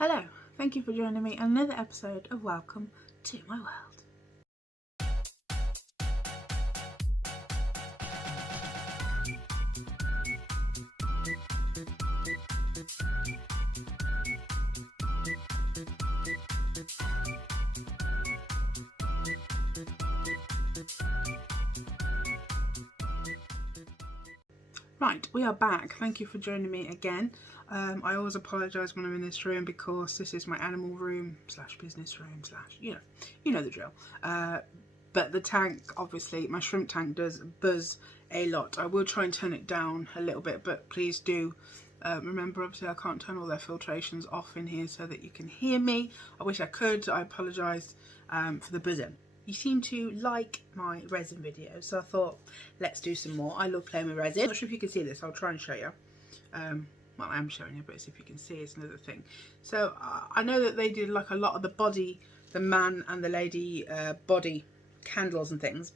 Hello, thank you for joining me on another episode of Welcome to My World. Right, we are back. Thank you for joining me again. I always apologise when I'm in this room because this is my animal room slash business room slash, you know the drill. But the tank, obviously, my shrimp tank does buzz a lot. I will try and turn it down a little bit, but please do remember, obviously, I can't turn all their filtrations off in here so that you can hear me. I wish I could. I apologise for the buzzing. You seem to like my resin videos, so I thought let's do some more. I love playing with resin. I'm not sure if you can see this. I'll try and show you. Well, I am showing you, but if you can see, it's another thing. So I know that they did like a lot of the body, the man and the lady body candles and things,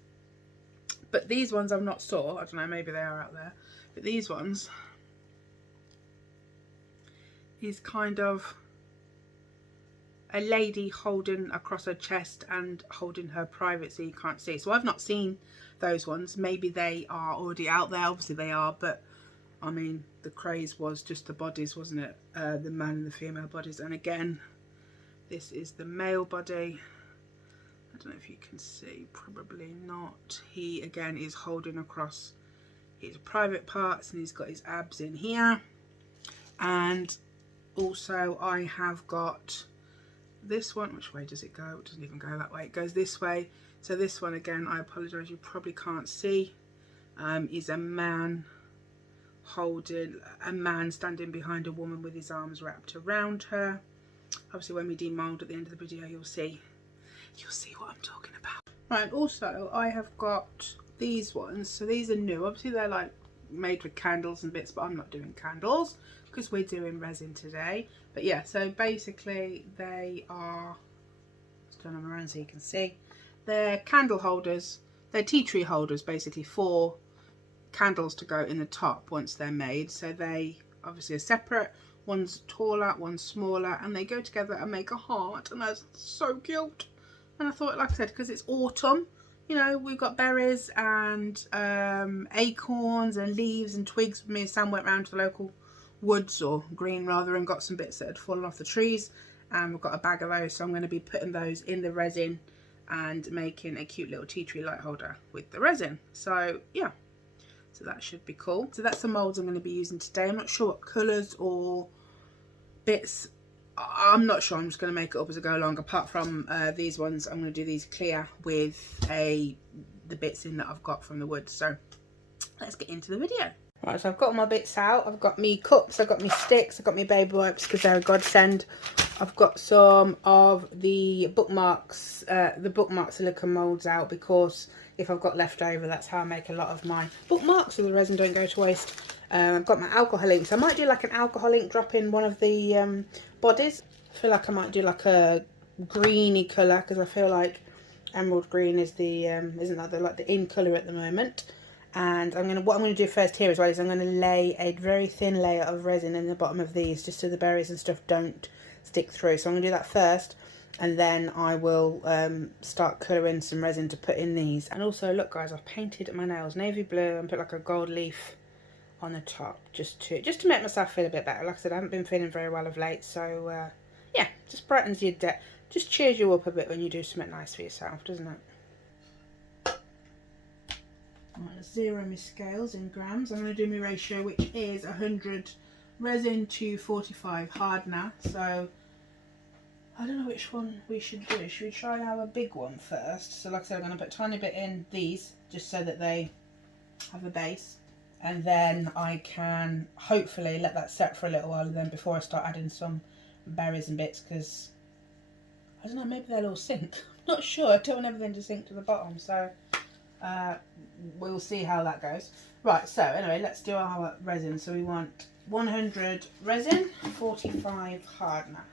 but these ones I've not saw. I don't know, maybe they are out there, but these ones is kind of a lady holding across her chest and holding her private so you can't see. So I've not seen those ones. Maybe they are already out there. Obviously they are, but I mean the craze was just the bodies, wasn't it? The man and the female bodies. And again, this is the male body. I don't know if you can see, probably not. He again is holding across his private parts and he's got his abs in here. And also I have got this one. Which way does it go? It doesn't even go that way, it goes this way. So this one, again, I apologize, you probably can't see, is a man holding, a man standing behind a woman with his arms wrapped around her. Obviously when we demold at the end of the video, you'll see what I'm talking about. Right, also I have got these ones. So these are new. Obviously they're like made with candles and bits, but I'm not doing candles because we're doing resin today. But yeah, so basically they are, let's turn them around so you can see, they're candle holders, they're tea tree holders basically for candles to go in the top once they're made. So they obviously are separate, one's taller, one's smaller, and they go together and make a heart, and that's so cute. And I thought, like I said, because it's autumn, you know, we've got berries and acorns and leaves and twigs. Me and Sam went round to the local woods, or green rather, and got some bits that had fallen off the trees, and we've got a bag of those, so I'm going to be putting those in the resin and making a cute little tea tree light holder with the resin. So yeah, so that should be cool. So that's the molds I'm going to be using today. I'm not sure what colours or bits, I'm not sure. I'm just going to make it up as I go along. Apart from these ones, I'm going to do these clear with the bits in that I've got from the wood. So let's get into the video. Right, so I've got all my bits out. I've got me cups, I've got me sticks, I've got me baby wipes because they're a godsend. I've got some of the bookmarks silicone moulds out because if I've got leftover, that's how I make a lot of my bookmarks so the resin don't go to waste. I've got my alcohol ink, so I might do like an alcohol ink drop in one of the bodies. I feel like I might do like a greeny colour because I feel like emerald green is the isn't that like the in colour at the moment. And what I'm going to do first here as well is I'm going to lay a very thin layer of resin in the bottom of these just so the berries and stuff don't stick through. So I'm going to do that first, and then I will start colouring some resin to put in these. And also, look guys, I've painted my nails navy blue and put like a gold leaf on the top just to make myself feel a bit better. Like I said, I haven't been feeling very well of late, so yeah, just brightens your day, just cheers you up a bit when you do something nice for yourself, doesn't it? Right, zero my scales in grams. I'm going to do my ratio, which is 100 resin to 45 hardener. So I don't know which one we should do. Should we try our big one first? So like I said, I'm going to put a tiny bit in these just so that they have a base, and then I can hopefully let that set for a little while, and then before I start adding some berries and bits, because I don't know, maybe they'll all sink. I'm not sure. I don't want everything to sink to the bottom, so we'll see how that goes. Right, so anyway, let's do our resin. So we want 100 resin, 45 hardener.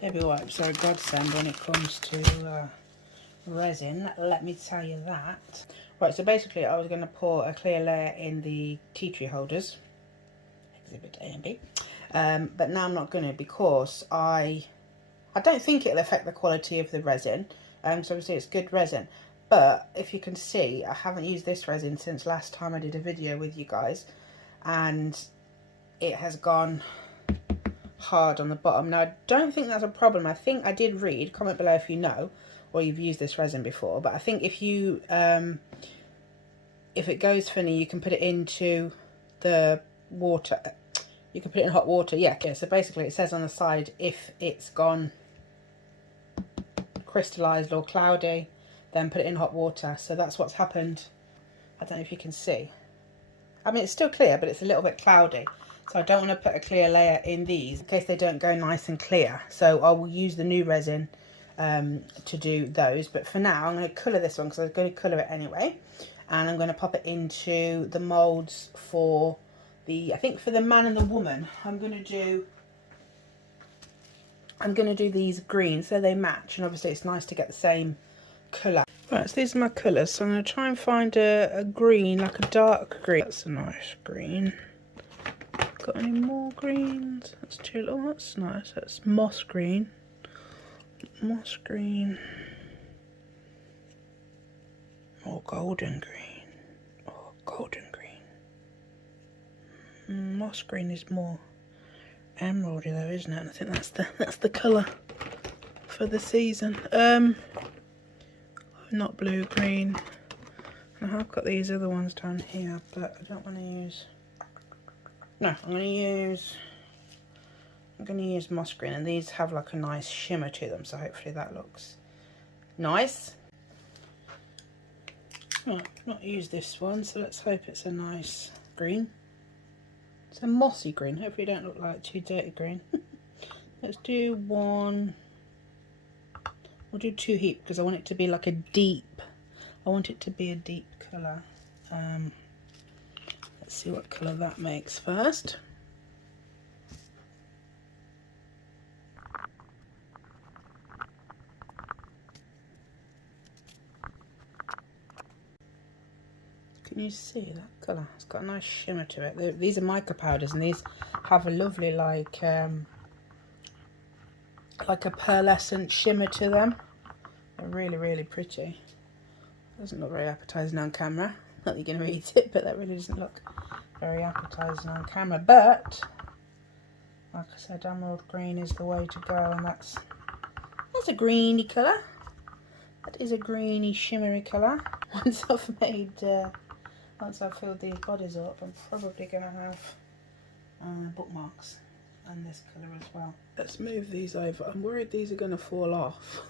Baby wipes are a godsend when it comes to resin, let me tell you that. Right, so basically I was going to pour a clear layer in the tea tree holders, exhibit A and B, but now I'm not going to, because I don't think it'll affect the quality of the resin, so obviously it's good resin, but if you can see, I haven't used this resin since last time I did a video with you guys, and it has gone hard on the bottom. Now I don't think that's a problem. I think I did read, comment below if you know, or you've used this resin before, but I think if you if it goes funny, you can put it into the water. You can put it in hot water. Yeah, so basically it says on the side if it's gone crystallized or cloudy, then put it in hot water. So that's what's happened. I don't know if you can see. I mean, it's still clear, but it's a little bit cloudy. So I don't want to put a clear layer in these in case they don't go nice and clear. So I will use the new resin to do those. But for now, I'm going to colour this one because I'm going to colour it anyway. And I'm going to pop it into the moulds for the, I think for the man and the woman, I'm going to do these greens so they match. And obviously it's nice to get the same colour. Right, so these are my colours. So I'm going to try and find a green, like a dark green. That's a nice green. Got any more greens? That's too, oh, that's nice. That's moss green. Moss green. Or golden green. Or golden green. Moss green is more emeraldy though, isn't it? And I think that's the colour for the season. Not blue green. I have got these other ones down here, but I don't want to use. No, I'm going to use moss green, and these have like a nice shimmer to them, so hopefully that looks nice. Right, I've not used this one, so let's hope it's a nice green. It's a mossy green. Hopefully it don't look like too dirty green. Let's do one. We'll do two heap because I want it to be like a deep. I want it to be a deep colour. Let's see what colour that makes first. Can you see that colour? It's got a nice shimmer to it. These are mica powders, and these have a lovely like a pearlescent shimmer to them. They're really, really pretty. Doesn't look very appetising on camera. Not that you're going to eat it, but that really doesn't look very appetising on camera. But like I said, emerald green is the way to go, and that's a greeny colour. That is a greeny, shimmery colour. Once I've filled these bodies up, I'm probably going to have bookmarks and this colour as well. Let's move these over. I'm worried these are going to fall off.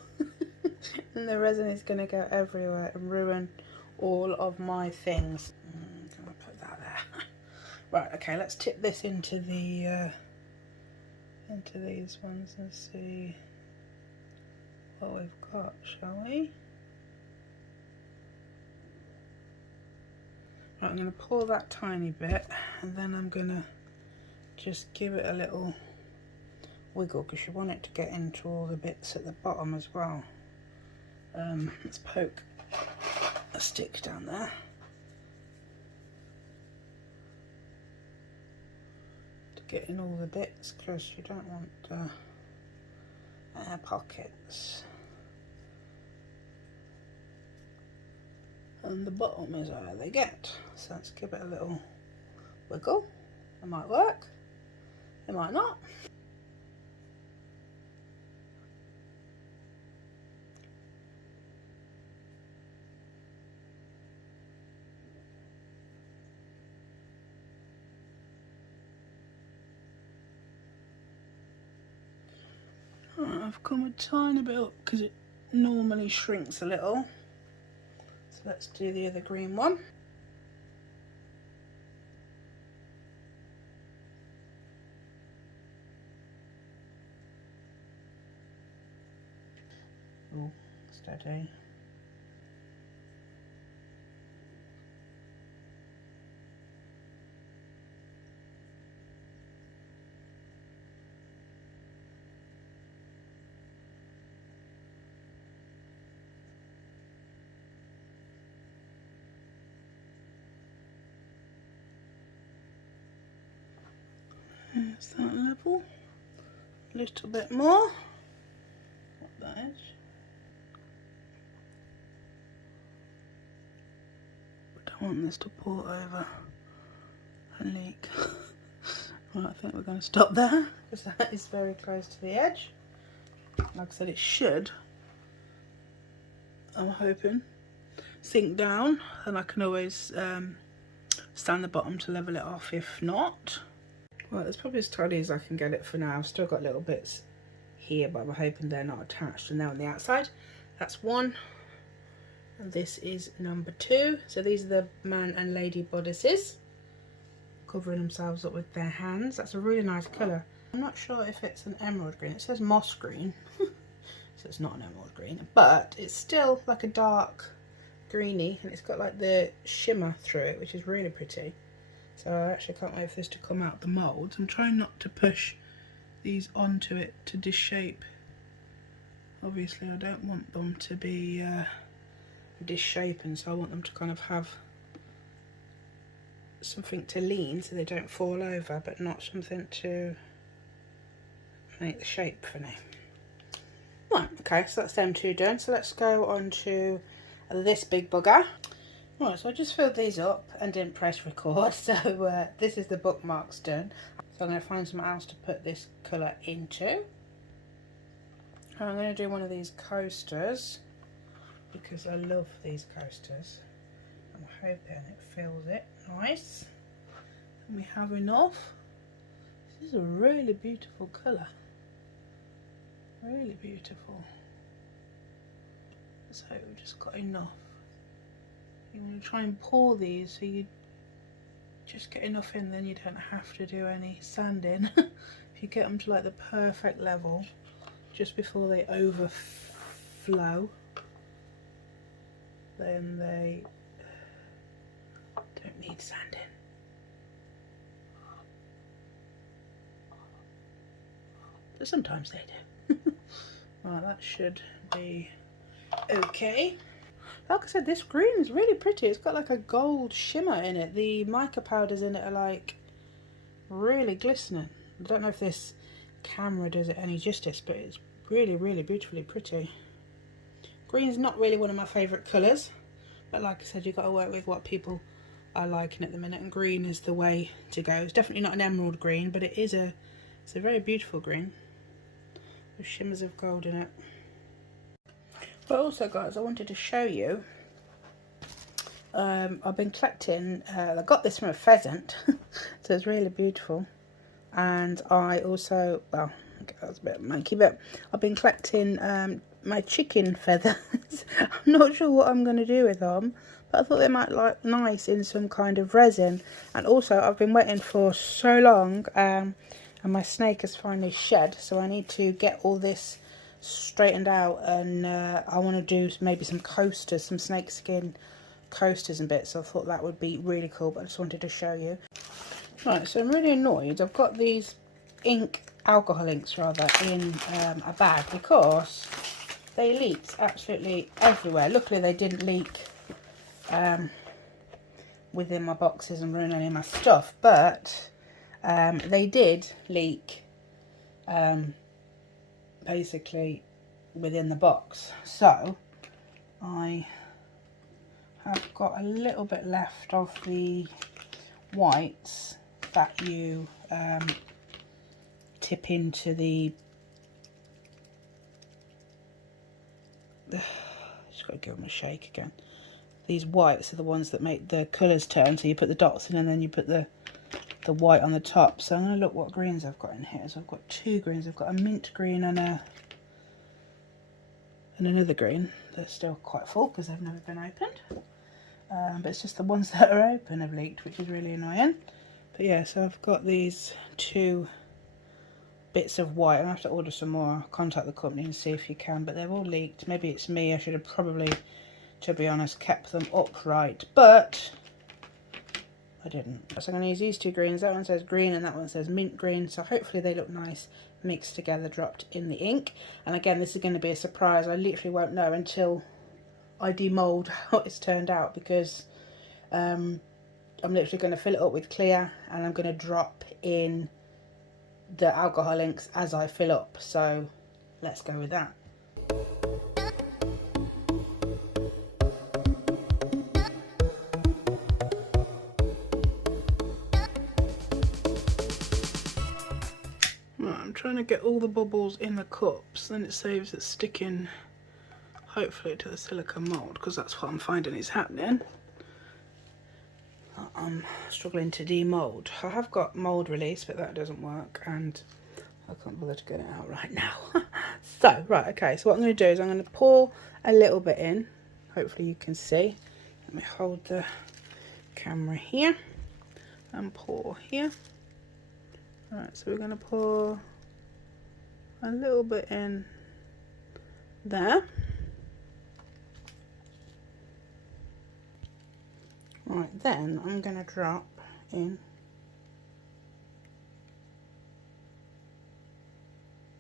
And the resin is going to go everywhere and ruin all of my things. I'm going to put that there. Right, okay, let's tip this into the into these ones and see what we've got, shall we? Right, I'm going to pour that tiny bit, and then I'm going to just give it a little wiggle because you want it to get into all the bits at the bottom as well. Let's poke a stick down there. To get in all the bits, because you don't want air pockets. And the bottom is where they get. So let's give it a little wiggle. It might work, it might not. I've come a tiny bit up because it normally shrinks a little. So let's do the other green one. Oh, steady. Is that level? A little bit more. What that is. I don't want this to pour over and leak. Well, I think we're going to stop there because that is very close to the edge. Like I said, it should, I'm hoping, sink down, and I can always sand the bottom to level it off if not. Well, it's probably as tidy as I can get it for now. I've still got little bits here, but I'm hoping they're not attached, and they're on the outside. That's one, and this is number two. So these are the man and lady bodices, covering themselves up with their hands. That's a really nice colour. I'm not sure if it's an emerald green. It says moss green, so it's not an emerald green, but it's still like a dark greeny, and it's got like the shimmer through it, which is really pretty. So I actually can't wait for this to come out the mould. I'm trying not to push these onto it to disshape. Obviously I don't want them to be disshapen, so I want them to kind of have something to lean so they don't fall over, but not something to make the shape for now. Right, okay, so that's them two done. So let's go on to this big bugger. Right, so I just filled these up and didn't press record, so this is the bookmarks done. So I'm going to find something else to put this colour into. And I'm going to do one of these coasters because I love these coasters. I'm hoping it fills it nice. And we have enough. This is a really beautiful colour. Really beautiful. So we've just got enough. You want to try and pour these so you just get enough in, then you don't have to do any sanding. If you get them to like the perfect level just before they overflow, then they don't need sanding. But sometimes they do. Right, that should be okay. Like I said, this green is really pretty. It's got like a gold shimmer in it. The mica powders in it are like really glistening. I don't know if this camera does it any justice, but it's really, really beautifully pretty. Green's not really one of my favourite colours, but like I said, you've got to work with what people are liking at the minute, and green is the way to go. It's definitely not an emerald green, but it's a very beautiful green with shimmers of gold in it. But also, guys, I wanted to show you, I've been collecting, I got this from a pheasant, so it's really beautiful. And I also, well, okay, that was a bit manky, but I've been collecting my chicken feathers. I'm not sure what I'm going to do with them, but I thought they might look nice in some kind of resin. And also, I've been waiting for so long, and my snake has finally shed, so I need to get all this straightened out, and I want to do maybe some coasters, some snakeskin coasters and bits. So I thought that would be really cool, but I just wanted to show you. Right, so I'm really annoyed. I've got these alcohol inks rather, in a bag because they leaked absolutely everywhere. Luckily they didn't leak within my boxes and ruin any of my stuff, but they did leak basically within the box. So I have got a little bit left of the whites that you tip into the just got to give them a shake again. These whites are the ones that make the colours turn, so you put the dots in and then you put the white on the top. So I'm going to look what greens I've got in here. So I've got two greens. I've got a mint green and another green. They're still quite full because they've never been opened. But it's just the ones that are open have leaked, which is really annoying. But yeah, so I've got these two bits of white. I have to order some more. I'll contact the company and see if you can, but they've all leaked. Maybe it's me. I should have probably, to be honest, kept them upright, but I didn't. So I'm going to use these two greens. That one says green and that one says mint green. So hopefully they look nice mixed together, dropped in the ink. And again, this is going to be a surprise. I literally won't know until I demold how it's turned out, because I'm literally going to fill it up with clear and I'm going to drop in the alcohol inks as I fill up. So let's go with that. Right, I'm trying to get all the bubbles in the cups, then it saves it sticking hopefully to the silicone mould, because that's what I'm finding is happening. I'm struggling to demold. I have got mould release, but that doesn't work, and I can't bother to get it out right now. So, right, okay, so what I'm going to do is I'm going to pour a little bit in. Hopefully you can see. Let me hold the camera here and pour here. Right, so we're going to pour a little bit in there. Right, then I'm going to drop in.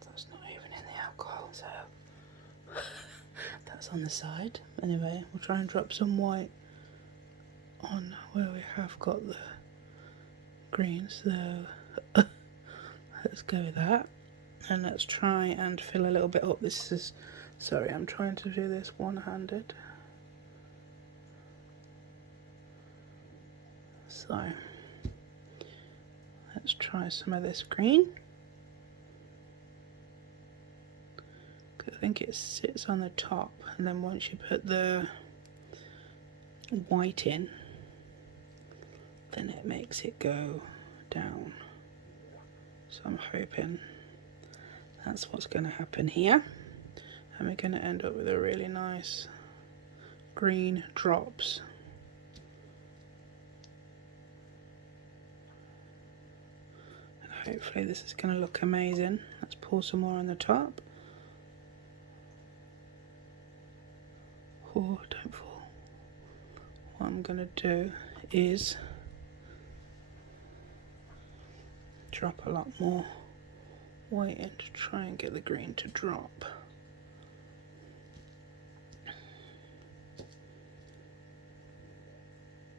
That's not even in the alcohol, so that's on the side. Anyway, we'll try and drop some white on where we have got the green, so let's go with that. And let's try and fill a little bit up. This is, sorry, I'm trying to do this one-handed. So let's try some of this green. I think it sits on the top, and then once you put the white in, then it makes it go down. So I'm hoping that's what's going to happen here, and we're going to end up with a really nice green drops. And hopefully this is going to look amazing. Let's pour some more on the top. Oh, don't fall. What I'm going to do is drop a lot more white in to try and get the green to drop.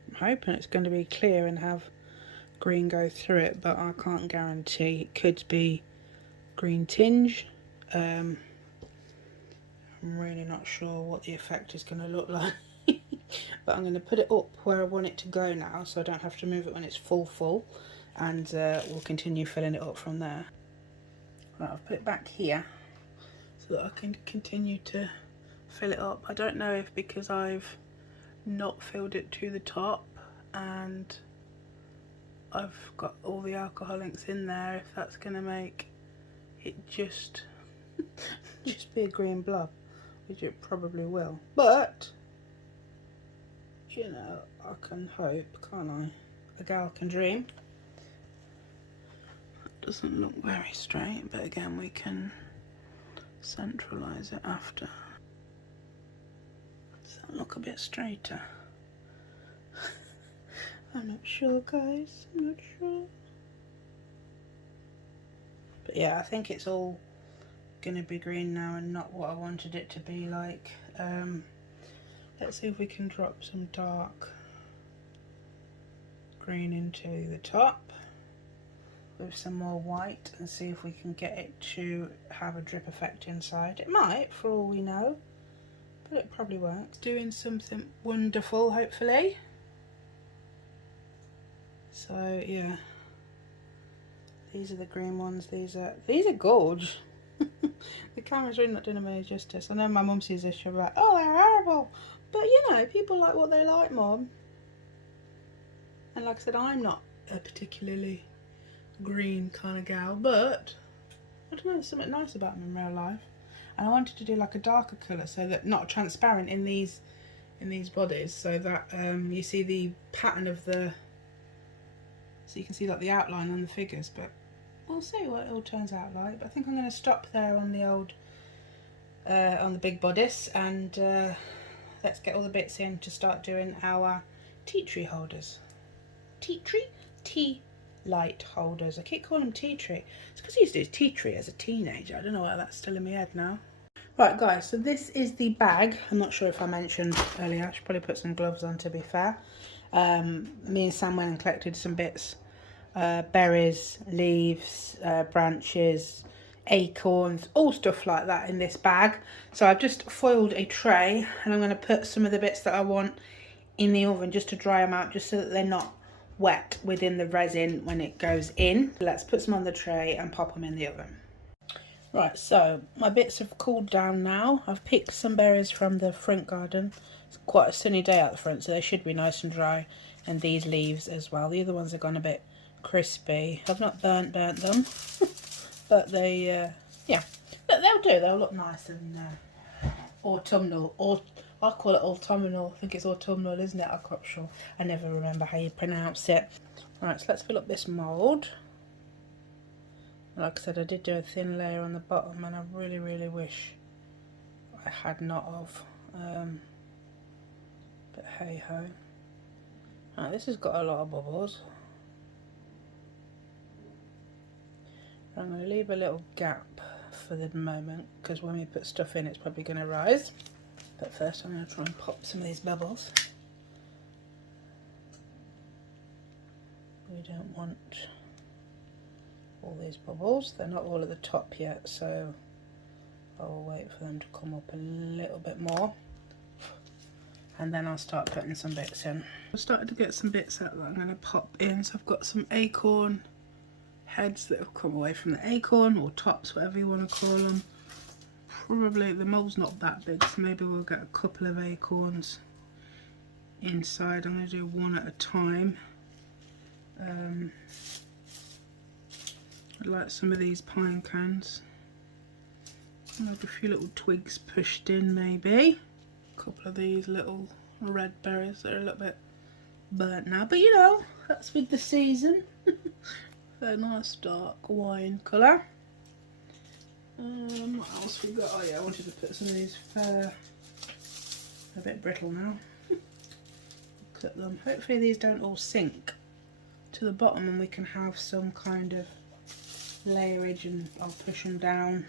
I'm hoping it's going to be clear and have green go through it, but I can't guarantee. It could be green tinge. I'm really not sure what the effect is going to look like. But I'm going to put it up where I want it to go now, so I don't have to move it when it's full, and we'll continue filling it up from there. Right, I've put it back here so that I can continue to fill it up. I don't know if because I've not filled it to the top and I've got all the alcohol inks in there, if that's going to make it just be a green blob, which it probably will. But, you know, I can hope, can't I? A gal can dream. Doesn't look very straight, but again we can centralise it after. Does that look a bit straighter? I'm not sure, guys, I'm not sure. But yeah, I think it's all gonna be green now and not what I wanted it to be like. Let's see if we can drop some dark green into the top with some more white and see if we can get it to have a drip effect inside. It might, for all we know, but it probably won't. It's doing something wonderful, hopefully. So yeah, these are the green ones. These are gorge. The camera's really not doing them any justice. I know my mum sees this, she'll be like, oh, they're horrible, but you know, people like what they like, Mum. And like I said, I'm not a particularly green kind of gal, but I don't know, there's something nice about them in real life. And I wanted to do like a darker colour, so that not transparent in these bodies, so that you see the pattern of the, so you can see like the outline on the figures. But we'll see what it all turns out like. But I think I'm going to stop there on the old on the big bodice, and let's get all the bits in to start doing our tea tree holders. Tea tree? Tea light holders. I keep calling them tea tree. It's because I used to do tea tree as a teenager. I don't know why that's still in my head now. Right guys, so this is the bag. I'm not sure if I mentioned earlier. I should probably put some gloves on, to be fair. Me and Sam went and collected some bits berries, leaves, branches, acorns, all stuff like that in this bag. So I've just foiled a tray and I'm going to put some of the bits that I want in the oven just to dry them out, just so that they're not wet within the resin when it goes in. Let's put some on the tray and pop them in the oven. Right, so my bits have cooled down now. I've picked some berries from the front garden. It's quite a sunny day out the front, so they should be nice and dry. And these leaves as well. The other ones have gone a bit crispy. I've not burnt them, but they, yeah, but they'll do. They'll look nice and autumnal. Or I call it autumnal. I think it's autumnal, isn't it? I'm not sure. I never remember how you pronounce it. Right, so let's fill up this mould. Like I said, I did do a thin layer on the bottom, and I really, really wish I had not of. But hey ho. Right, this has got a lot of bubbles. I'm going to leave a little gap for the moment, because when we put stuff in, it's probably going to rise. But first, I'm going to try and pop some of these bubbles. We don't want all these bubbles. They're not all at the top yet, so I'll wait for them to come up a little bit more, and then I'll start putting some bits in. I've started to get some bits out that I'm going to pop in. So I've got some acorn heads that have come away from the acorn, or tops, whatever you want to call them. Probably the mold's not that big, so maybe we'll get a couple of acorns inside. I'm going to do one at a time. I like some of these pine cones. I'll have a few little twigs pushed in, maybe. A couple of these little red berries that are a little bit burnt now, but you know, that's with the season. They're a nice dark wine colour. What else we got? Oh yeah, I wanted to put some of these fir. A bit brittle now. Cut them. Hopefully these don't all sink to the bottom and we can have some kind of layerage, and I'll push them down,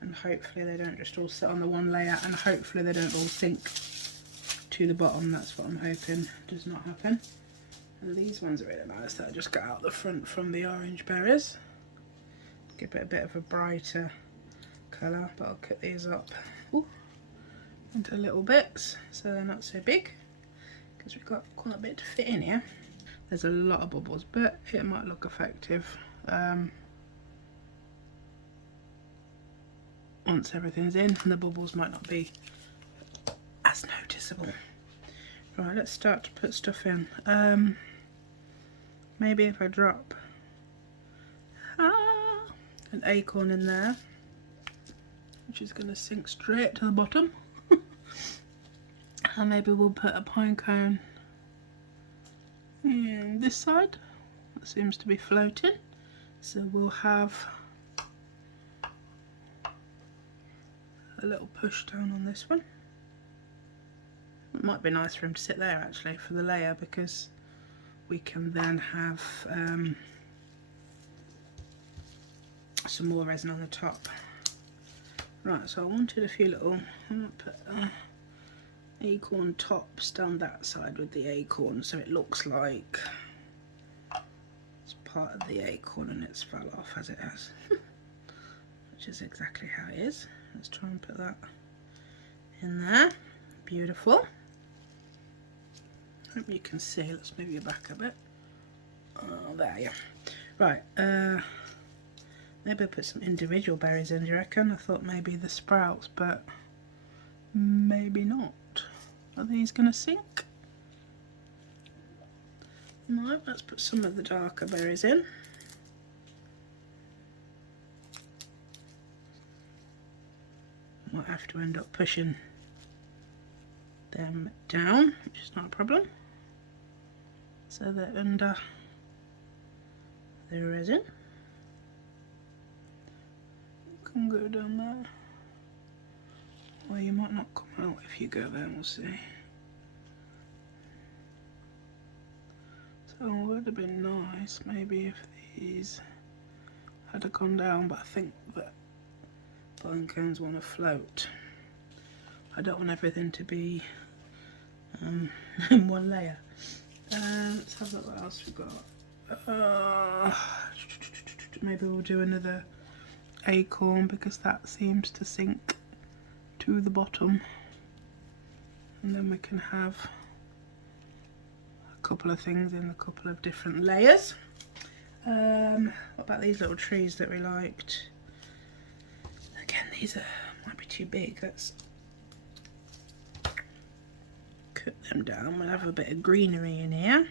and hopefully they don't just all sit on the one layer, and hopefully they don't all sink to the bottom. That's what I'm hoping does not happen. And these ones are really nice that I just got out the front from the orange berries. Give it a bit of a brighter colour, but I'll cut these up into little bits so they're not so big, because we've got quite a bit to fit in here. There's a lot of bubbles, but it might look effective once everything's in, and the bubbles might not be as noticeable. Right, let's start to put stuff in. Maybe if I drop an acorn in there, which is going to sink straight to the bottom. And maybe we'll put a pine cone in this side. That seems to be floating. So we'll have a little push down on this one. It might be nice for him to sit there actually for the layer, because we can then have some more resin on the top. Right, so I wanted a few little, I'm going to put acorn tops down that side with the acorn, so it looks like it's part of the acorn and it's fell off as it has. Which is exactly how it is. Let's try and put that in there. Beautiful. Hope you can see. Let's move you back a bit. Oh, there you are. Right, maybe I'll put some individual berries in, do you reckon? I thought maybe the sprouts, but maybe not. Are these going to sink? No, let's put some of the darker berries in. Might have to end up pushing them down, which is not a problem. So they're under the resin. Can go down there. Well, you might not come out if you go there, we'll see. So it would have been nice maybe if these had gone down, but I think that pine cones want to float. I don't want everything to be in one layer. Let's have a look what else we've got. Maybe we'll do another acorn because that seems to sink to the bottom, and then we can have a couple of things in a couple of different layers. What about these little trees that we liked? Again, these might be too big. Let's cut them down. We'll have a bit of greenery in here.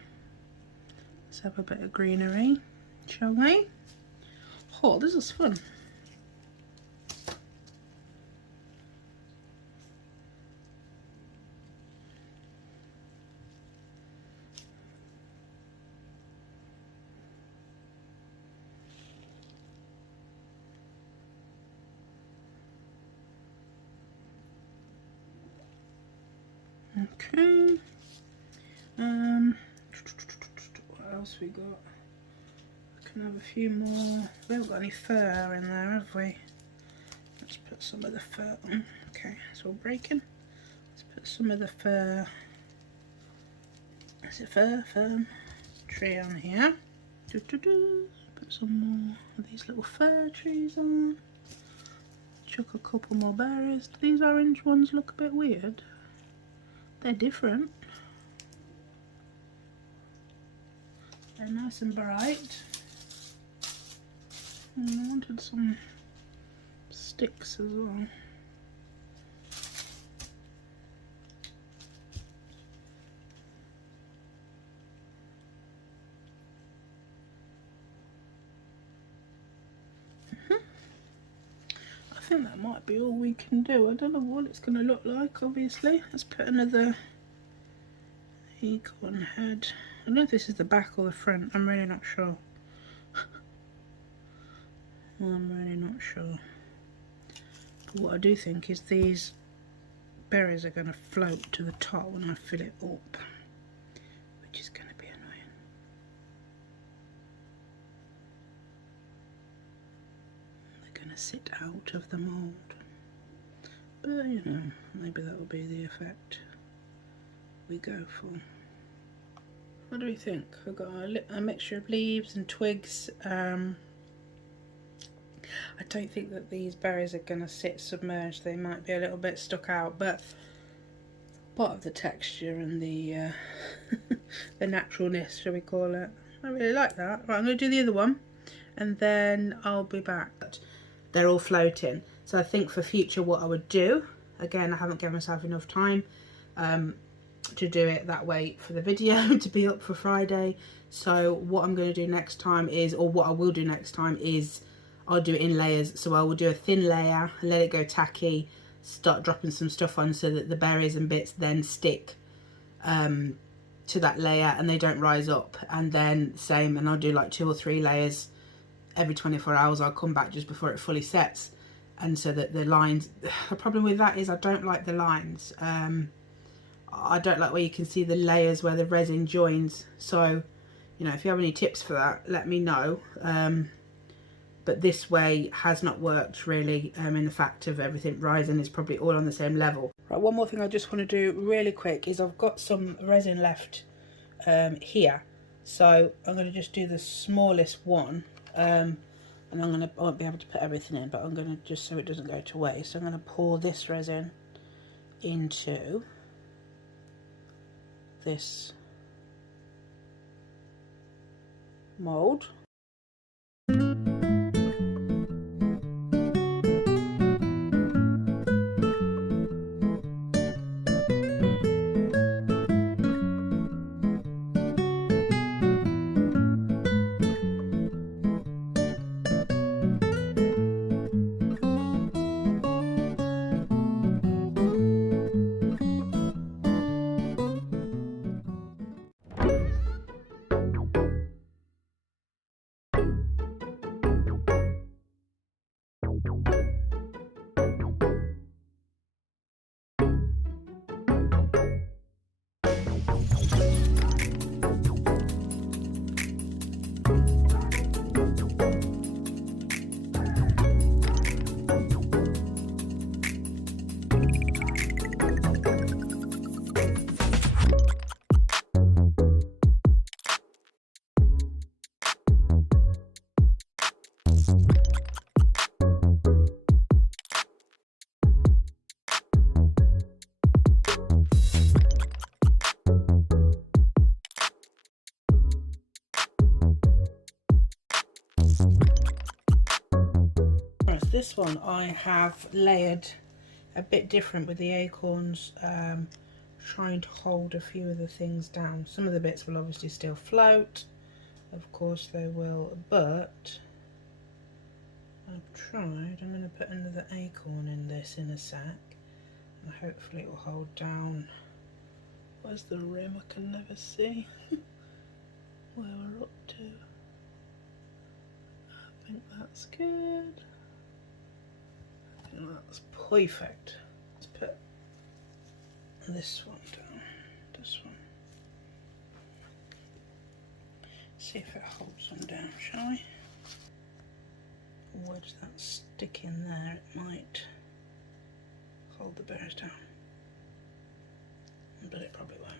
Let's have a bit of greenery, shall we? Oh, this is fun. Okay. What else we got? We can have a few more. We haven't got any fur in there, have we? Let's put some of the fur on. Okay, it's all breaking. Let's put some of the fur. Is it fur? Fern tree on here. Put some more of these little fir trees on. Chuck a couple more berries. Do these orange ones look a bit weird? They're different. They're nice and bright. And I wanted some sticks as well. I think that might be all we can do. I don't know what it's going to look like, obviously. Let's put another acorn head. I don't know if this is the back or the front. I'm really not sure. I'm really not sure. But what I do think is these berries are going to float to the top when I fill it up, which is going to be annoying. They're going to sit out of the mould. But, you know, maybe that will be the effect we go for. What do we think? We've got a mixture of leaves and twigs. I don't think that these berries are going to sit submerged. They might be a little bit stuck out, but part of the texture and the the naturalness, shall we call it. I really like that. Right, I'm going to do the other one and then I'll be back. They're all floating. So I think for future what I would do, again, I haven't given myself enough time to do it that way for the video to be up for Friday. So what I'm going to do next time is, or what I will do next time is, I'll do it in layers. So I will do a thin layer, let it go tacky, start dropping some stuff on so that the berries and bits then stick to that layer and they don't rise up. And then same, and I'll do like 2 or 3 layers every 24 hours. I'll come back just before it fully sets, and so that the lines, the problem with that is I don't like the lines. I don't like where you can see the layers where the resin joins. So, you know, if you have any tips for that, let me know. But this way has not worked really, in the fact of everything rising is probably all on the same level. Right, one more thing I just want to do really quick is I've got some resin left here. So I'm going to just do the smallest one. And I won't be able to put everything in, but I'm going to, just so it doesn't go to waste, so I'm going to pour this resin into this mould. this one I have layered a bit different with the acorns, trying to hold a few of the things down. Some of the bits will obviously still float, of course they will, but I've tried. I'm going to put another acorn in this in a sec, and hopefully it will hold down. Where's the rim? I can never see where we're up to. I think that's good. I think that's perfect. Let's put this one down. This one. See if it holds them down, shall we? Wedge that stick in there, it might hold the berries down, but it probably won't.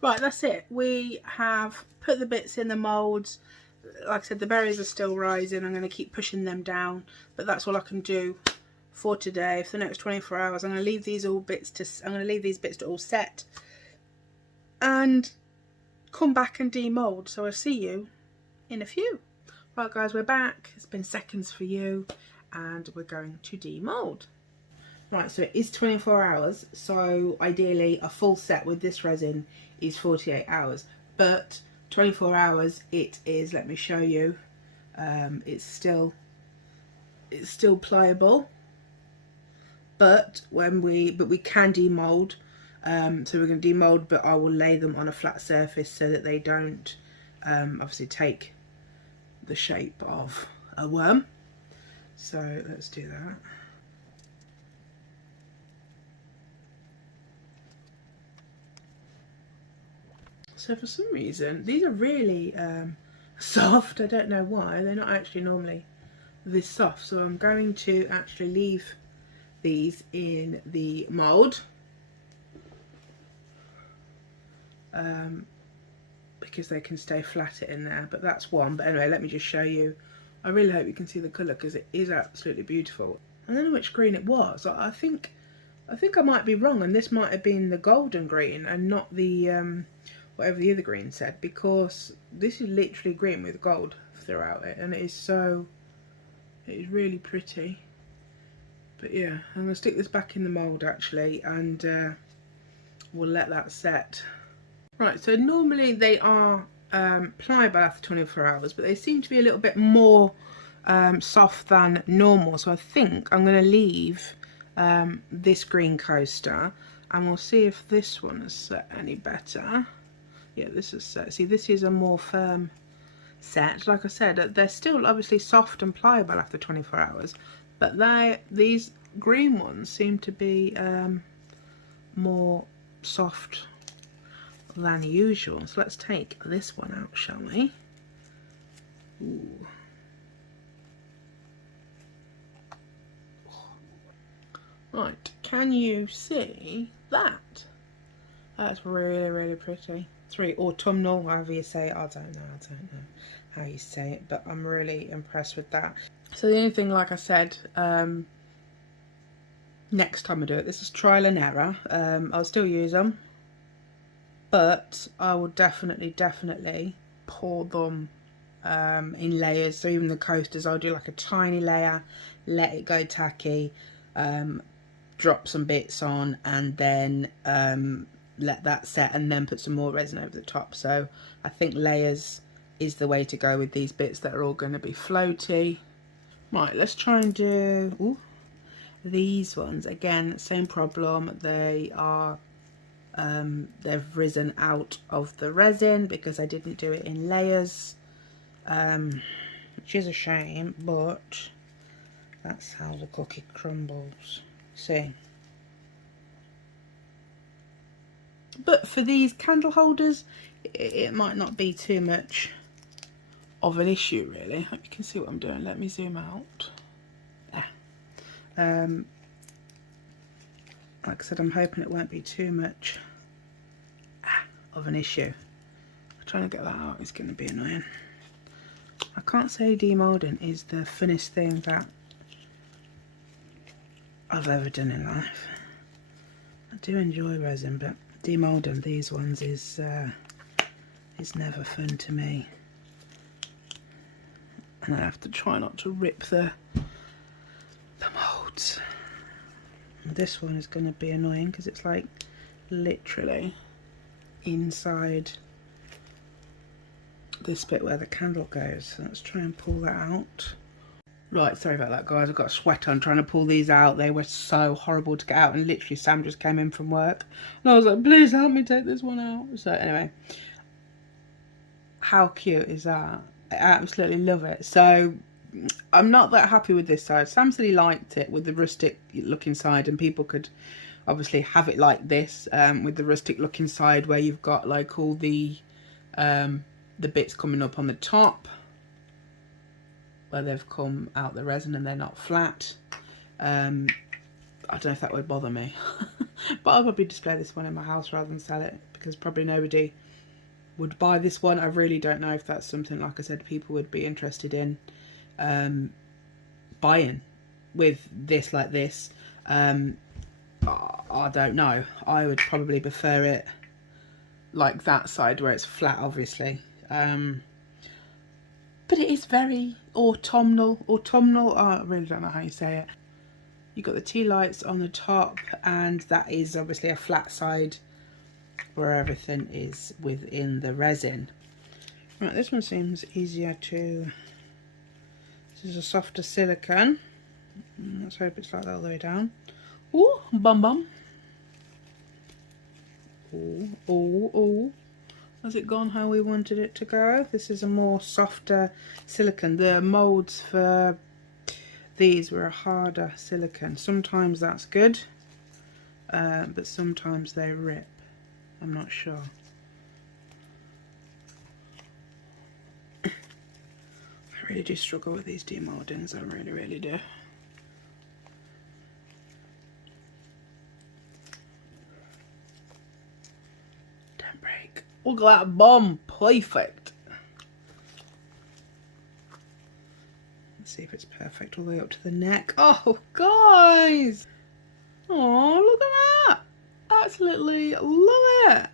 Right, that's it. We have put the bits in the moulds. Like I said, the berries are still rising. I'm going to keep pushing them down, but that's all I can do for today. For the next 24 hours, I'm going to leave these bits to all set and come back and demold. So I'll see you in a few. Right guys, we're back. It's been seconds for you, and we're going to demold. Right, so it is 24 hours. So ideally, a full set with this resin is 48 hours, but 24 hours it is. Let me show you. It's still pliable, but we can demold. So we're going to demold, but I will lay them on a flat surface so that they don't obviously take the shape of a worm. So let's do that. So for some reason these are really soft. I don't know why. They're not actually normally this soft. So I'm going to actually leave these in the mould because they can stay flatter in there, but that's one. But anyway, let me just show you. I really hope you can see the colour because it is absolutely beautiful. I don't know which green it was. I think I might be wrong, and this might have been the golden green and not the whatever the other green said, because this is literally green with gold throughout it, and it is really pretty. But yeah, I'm going to stick this back in the mould actually, and we'll let that set. Right, so normally they are pliable after 24 hours, but they seem to be a little bit more soft than normal. So I think I'm going to leave this green coaster, and we'll see if this one is set any better. Yeah, this is set. See, this is a more firm set. Like I said, they're still obviously soft and pliable after 24 hours, but these green ones seem to be more soft than usual. So let's take this one out, shall we? Ooh. Right, can you see that? That's really, really pretty. It's really autumnal, however you say it. I don't know how you say it, but I'm really impressed with that. So the only thing, like I said, next time I do it, this is trial and error. I'll still use them, but I will definitely pour them in layers. So even the coasters, I'll do like a tiny layer, let it go tacky, drop some bits on, and then let that set, and then put some more resin over the top. So I think layers is the way to go with these bits that are all going to be floaty. Right, let's try and do these ones. Again, same problem. They are they've risen out of the resin because I didn't do it in layers, which is a shame, but that's how the cookie crumbles. See, but for these candle holders it might not be too much of an issue really. Hope you can see what I'm doing. Let me zoom out. Like I said, I'm hoping it won't be too much of an issue. Trying to get that out is going to be annoying. I can't say demolding is the funnest thing that I've ever done in life. I do enjoy resin, but demolding these ones is never fun to me. And I have to try not to rip the But this one is going to be annoying because it's like literally inside this bit where the candle goes. So let's try and pull that out. Right, sorry about that, guys. I've got a sweat on trying to pull these out. They were so horrible to get out, and literally Sam just came in from work and I was like, please help me take this one out. So anyway, how cute is that? I absolutely love it. So I'm not that happy with this side. Sam said he liked it with the rustic looking side, and people could obviously have it like this, with the rustic looking side where you've got like all the bits coming up on the top where they've come out the resin and they're not flat. I don't know if that would bother me. But I'll probably display this one in my house rather than sell it, because probably nobody would buy this one. I really don't know if that's something, like I said, people would be interested in buying with this like this. I don't know. I would probably prefer it like that side where it's flat, obviously. But it is very autumnal. Autumnal, I really don't know how you say it. You've got the tea lights on the top, and that is obviously a flat side where everything is within the resin. Right, this one seems easier to... This is a softer silicone. Let's hope it's like that all the way down. Ooh, bum bum. Ooh, ooh, ooh. Has it gone how we wanted it to go? This is a more softer silicone. The moulds for these were a harder silicone. Sometimes that's good, but sometimes they rip. I'm not sure. I really do struggle with these demoldings. I really, really do. Don't break. Look at that bomb. Perfect. Let's see if it's perfect all the way up to the neck. Oh, guys. Oh, look at that. Absolutely love it.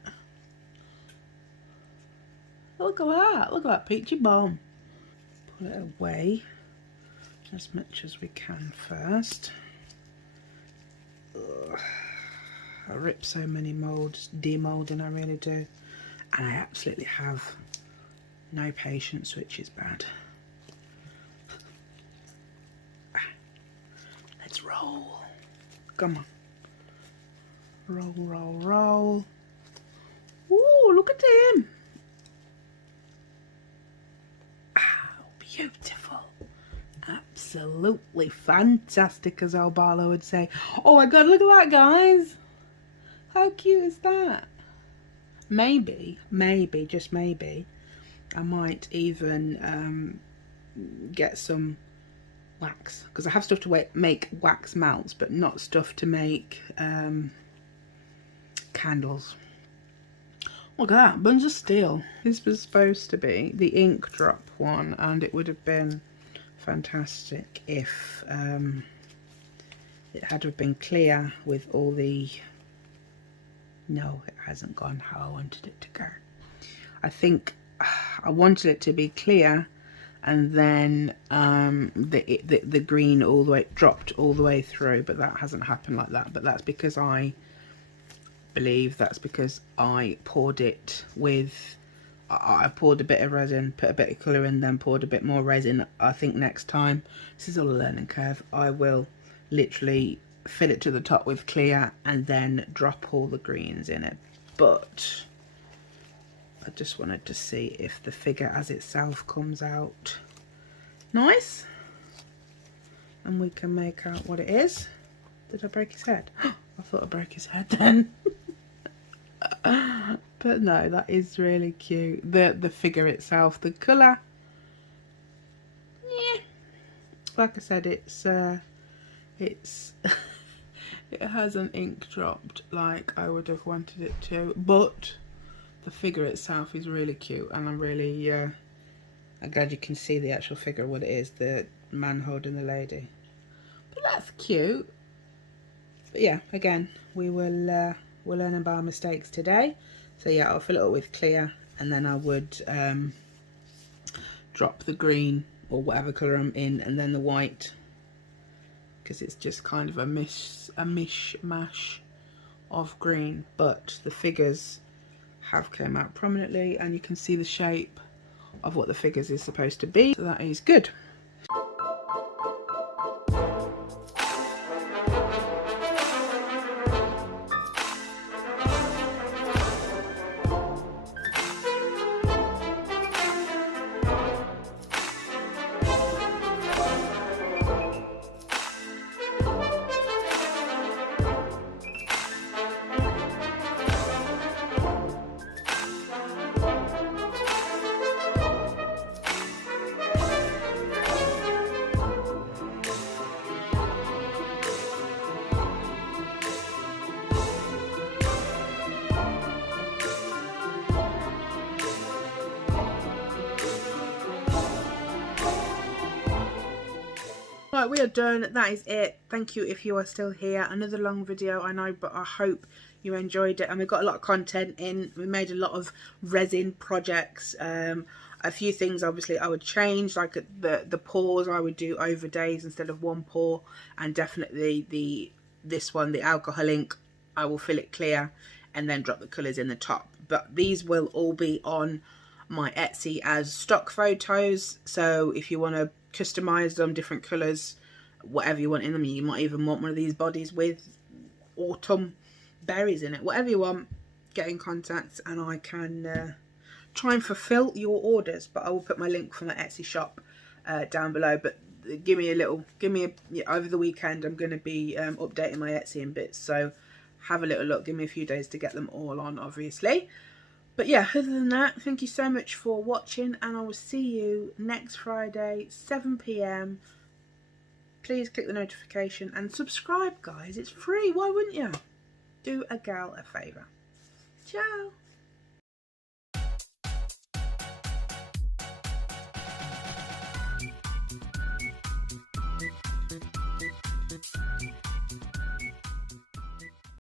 Look at that. Look at that peachy bomb. Pull it away as much as we can first. Ugh. I rip so many molds, demolding, I really do. And I absolutely have no patience, which is bad. Let's roll. Come on. Roll, roll, roll. Ooh, look at him. Oh, beautiful. Absolutely fantastic, as El Barlow would say. Oh my god, look at that, guys. How cute is that? Maybe, just maybe, I might even get some wax, because I have stuff to make wax melts, but not stuff to make candles. Look at that, buns of steel. This was supposed to be the ink drop one, and it would have been fantastic if it had to have been clear with all the... No, it hasn't gone how I wanted it to go. I think I wanted it to be clear, and then the green all the way dropped all the way through, but that hasn't happened like that. But that's because I believe that's because I poured it with... I poured a bit of resin, put a bit of colour in, then poured a bit more resin. I think next time, this is all a learning curve, I will literally fill it to the top with clear and then drop all the greens in it. But I just wanted to see if the figure as itself comes out nice, and we can make out what it is. Did I break his head? I thought I broke his head then. But no, that is really cute. The figure itself, the colour, yeah, like I said, it's it hasn't ink dropped like I would have wanted it to, but the figure itself is really cute, and I'm really I'm glad you can see the actual figure, what it is, the man holding the lady. But that's cute. But yeah, again, we will we'll learn about our mistakes today. So yeah, I'll fill it up with clear, and then I would drop the green or whatever colour I'm in, and then the white because it's just kind of a mishmash of green, but the figures have came out prominently and you can see the shape of what the figures is supposed to be, so that is good. Right, we are done. That is it. Thank you if you are still here. Another long video, I know, but I hope you enjoyed it. And we got a lot of content in. We made a lot of resin projects. A few things obviously I would change, like the pours I would do over days instead of one pour, and definitely this one, the alcohol ink, I will fill it clear and then drop the colours in the top. But these will all be on my Etsy as stock photos, so if you want to customize them, different colors, whatever you want in them, you might even want one of these bodies with autumn berries in it, whatever you want, get in contact and I can try and fulfill your orders. But I will put my link from the Etsy shop down below. But over the weekend I'm going to be updating my Etsy in bits, so have a little look. Give me a few days to get them all on, obviously. But yeah, other than that, thank you so much for watching, and I will see you next Friday, 7 PM. Please click the notification and subscribe, guys. It's free. Why wouldn't you? Do a gal a favour. Ciao.